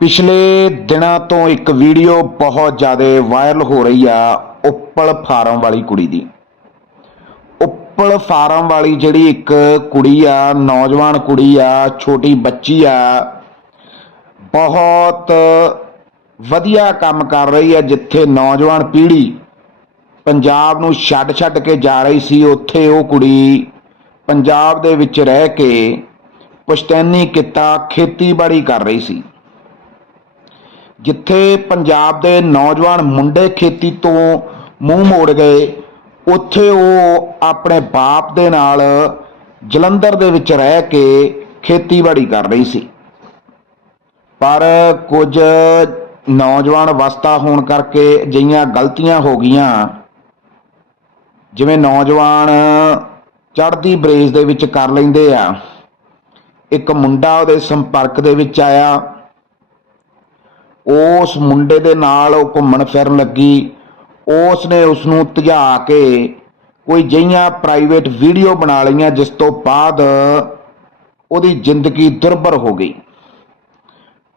ਪਿਛਲੇ ਦਿਨਾਂ ਤੋਂ ਇੱਕ ਵੀਡੀਓ ਬਹੁਤ ਜ਼ਿਆਦਾ ਵਾਇਰਲ ਹੋ ਰਹੀ ਆ ਉੱਪਲ ਫਾਰਮ ਵਾਲੀ ਕੁੜੀ ਦੀ। ਉੱਪਲ ਫਾਰਮ ਵਾਲੀ ਜਿਹੜੀ ਇੱਕ ਕੁੜੀ ਆ, ਨੌਜਵਾਨ ਕੁੜੀ ਆ, ਛੋਟੀ ਬੱਚੀ ਆ, ਬਹੁਤ ਵਧੀਆ ਕੰਮ ਕਰ ਰਹੀ ਆ ਜਿੱਥੇ ਨੌਜਵਾਨ ਪੀੜ੍ਹੀ ਪੰਜਾਬ ਨੂੰ ਛੱਡ ਛੱਡ ਕੇ ਜਾ ਰਹੀ ਸੀ, ਉੱਥੇ ਉਹ ਕੁੜੀ ਪੰਜਾਬ ਦੇ ਵਿੱਚ ਰਹਿ ਕੇ ਪੁਸ਼ਤੈਨੀ ਕਿੱਤਾ ਖੇਤੀਬਾੜੀ ਕਰ ਰਹੀ ਸੀ। ਜਿੱਥੇ ਪੰਜਾਬ ਦੇ ਨੌਜਵਾਨ ਮੁੰਡੇ ਖੇਤੀ ਤੋਂ ਮੂੰਹ ਮੋੜ ਗਏ, ਉੱਥੇ ਉਹ ਆਪਣੇ ਬਾਪ ਦੇ ਨਾਲ ਜਲੰਧਰ ਦੇ ਵਿੱਚ ਰਹਿ ਕੇ ਖੇਤੀਬਾੜੀ ਕਰ ਰਹੀ ਸੀ। ਪਰ ਕੁਝ ਨੌਜਵਾਨ ਵਸਤਾ ਹੋਣ ਕਰਕੇ ਅਜਿਹੀਆਂ ਗਲਤੀਆਂ ਹੋ ਗਈਆਂ। ਜਿਵੇਂ ਨੌਜਵਾਨ ਚੜ੍ਹਦੀ ਬਰੇਜ ਦੇ ਵਿੱਚ ਕਰ ਲੈਂਦੇ ਆ। ਇੱਕ ਮੁੰਡਾ ਉਹਦੇ ਸੰਪਰਕ ਦੇ ਵਿੱਚ ਆਇਆ। ਉਸ ਮੁੰਡੇ ਦੇ ਨਾਲ ਉਹ ਘੁੰਮਣ ਫਿਰਨ ਲੱਗੀ। ਉਸ ਨੇ ਉਸ ਨੂੰ ਧਿਆ ਕੇ ਕੋਈ ਜਿਹੀਆਂ ਪ੍ਰਾਈਵੇਟ ਵੀਡੀਓ ਬਣਾ ਲਈਆਂ, ਜਿਸ ਤੋਂ ਬਾਅਦ ਉਹਦੀ ਜ਼ਿੰਦਗੀ ਦੁਰਬਰ ਹੋ ਗਈ।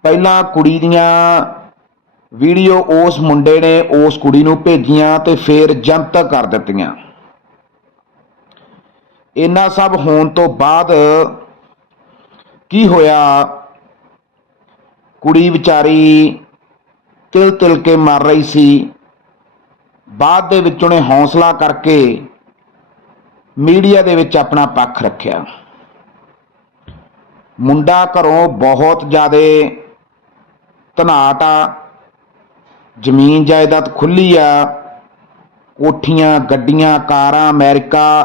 ਪਹਿਲਾਂ ਕੁੜੀ ਦੀਆਂ ਵੀਡੀਓ ਉਸ ਮੁੰਡੇ ਨੇ ਉਸ ਕੁੜੀ ਨੂੰ ਭੇਜੀਆਂ ਤੇ ਫਿਰ ਜਨਤਕ ਕਰ ਦਿੱਤੀਆਂ। ਇਹਨਾਂ ਸਭ ਹੋਣ ਤੋਂ ਬਾਅਦ ਕੀ ਹੋਇਆ? ਕੁੜੀ ਵਿਚਾਰੀ ਤਿਲ ਤਿਲ ਕੇ ਮਰ ਰਹੀ ਸੀ। ਬਾਅਦ ਦੇ ਵਿੱਚ ਉਹਨੇ ਹੌਸਲਾ ਕਰਕੇ ਮੀਡੀਆ ਦੇ ਵਿੱਚ ਆਪਣਾ ਪੱਖ ਰੱਖਿਆ। ਮੁੰਡਾ ਘਰੋਂ ਬਹੁਤ ਜ਼ਿਆਦਾ ਧਨਾਟ ਆ ਜ਼ਮੀਨ ਜਾਇਦਾਦ ਖੁੱਲੀ ਆ, ਕੋਠੀਆਂ, ਗੱਡੀਆਂ, ਕਾਰਾਂ, ਅਮਰੀਕਾ,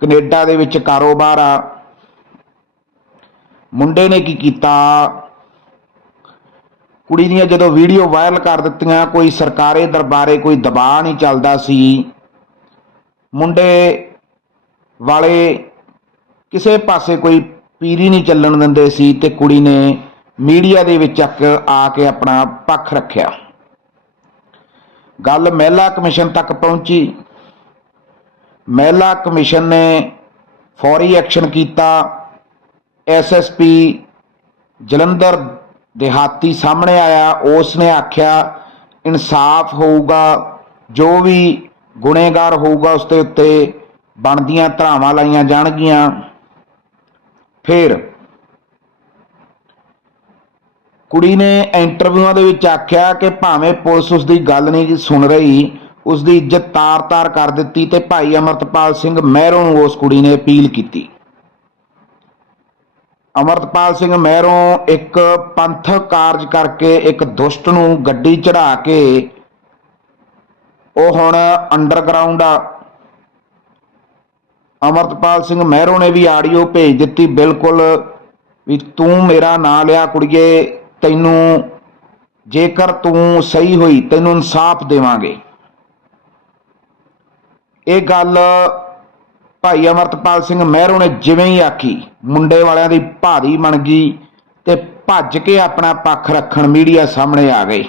ਕੈਨੇਡਾ ਦੇ ਵਿੱਚ ਕਾਰੋਬਾਰ ਆ। ਮੁੰਡੇ ਨੇ ਕੀ ਕੀਤਾ? ਕੁੜੀ ਦੀਆਂ ਜਦੋਂ ਵੀਡੀਓ ਵਾਇਰਲ ਕਰ ਦਿੱਤੀਆਂ, ਕੋਈ ਸਰਕਾਰੇ ਦਰਬਾਰੇ ਕੋਈ ਦਬਾਅ ਨਹੀਂ ਚੱਲਦਾ ਸੀ। ਮੁੰਡੇ ਵਾਲੇ ਕਿਸੇ ਪਾਸੇ ਕੋਈ ਪੀਰੀ ਨਹੀਂ ਚੱਲਣ ਦਿੰਦੇ ਸੀ ਤੇ ਕੁੜੀ ਨੇ ਮੀਡੀਆ ਦੇ ਵਿੱਚ ਆ ਕੇ ਆਪਣਾ ਪੱਖ ਰੱਖਿਆ। ਗੱਲ ਮਹਿਲਾ ਕਮਿਸ਼ਨ ਤੱਕ ਪਹੁੰਚੀ। ਮਹਿਲਾ ਕਮਿਸ਼ਨ ਨੇ ਫੌਰੀ ਐਕਸ਼ਨ ਕੀਤਾ। ਐਸਐਸਪੀ ਜਲੰਧਰ ਦਿਹਾਤੀ ਸਾਹਮਣੇ ਆਇਆ ਉਸ ਨੇ ਆਖਿਆ, ਇਨਸਾਫ ਹੋਊਗਾ, ਜੋ ਵੀ ਗੁਨੇਗਾਰ ਹੋਊਗਾ ਉਸ ਦੇ ਉੱਤੇ ਬਣਦੀਆਂ ਧਰਾਵਾਂ ਲਾਈਆਂ ਜਾਣਗੀਆਂ। ਫਿਰ ਕੁੜੀ ਨੇ ਇੰਟਰਵਿਊਆਂ ਦੇ ਵਿੱਚ ਆਖਿਆ ਕਿ ਭਾਵੇਂ ਪੁਲਿਸ ਉਸ ਦੀ ਗੱਲ ਨਹੀਂ ਸੁਣ ਰਹੀ ਉਸ ਦੀ ਇੱਜ਼ਤ ਤਾਰ-ਤਾਰ ਕਰ ਦਿੱਤੀ ਤੇ ਭਾਈ ਅਮਰਤਪਾਲ ਸਿੰਘ ਮਹਿਰੋਂ ਨੂੰ ਉਸ ਕੁੜੀ ਨੇ ਅਪੀਲ ਕੀਤੀ। ਅਮਰਤਪਾਲ ਸਿੰਘ ਮਹਿਰੋਂ ਇੱਕ ਪੰਥਕ ਕਾਰਜ ਕਰਕੇ ਇੱਕ ਦੁਸ਼ਟ ਨੂੰ ਗੱਡੀ ਚੜਾ ਕੇ ਉਹ ਹੁਣ ਅੰਡਰਗਰਾਉਂਡ ਆ। ਅਮਰਤਪਾਲ ਸਿੰਘ ਮਹਿਰੋਂ ਨੇ ਵੀ ਆਡੀਓ ਭੇਜ ਦਿੱਤੀ ਬਿਲਕੁਲ ਵੀ ਤੂੰ ਮੇਰਾ ਨਾਂ ਲਿਆ ਕੁੜੀਏ, ਤੈਨੂੰ ਜੇਕਰ ਤੂੰ ਸਹੀ ਹੋਈ ਤੈਨੂੰ ਇਨਸਾਫ ਦੇਵਾਂਗੇ। ਇਹ ਗੱਲ ਭਾਈ ਅਮਰਤਪਾਲ ਸਿੰਘ ਮਹਿਰੋਂ ਨੇ ਜਿਵੇਂ ਹੀ ਆਖੀ, ਮੁੰਡੇ ਵਾਲਿਆਂ ਦੀ ਭਾਰੀ ਬਣ ਗਈ ਤੇ ਭੱਜ ਕੇ ਆਪਣਾ ਪੱਖ ਰੱਖਣ ਮੀਡੀਆ ਸਾਹਮਣੇ ਆ ਗਏ।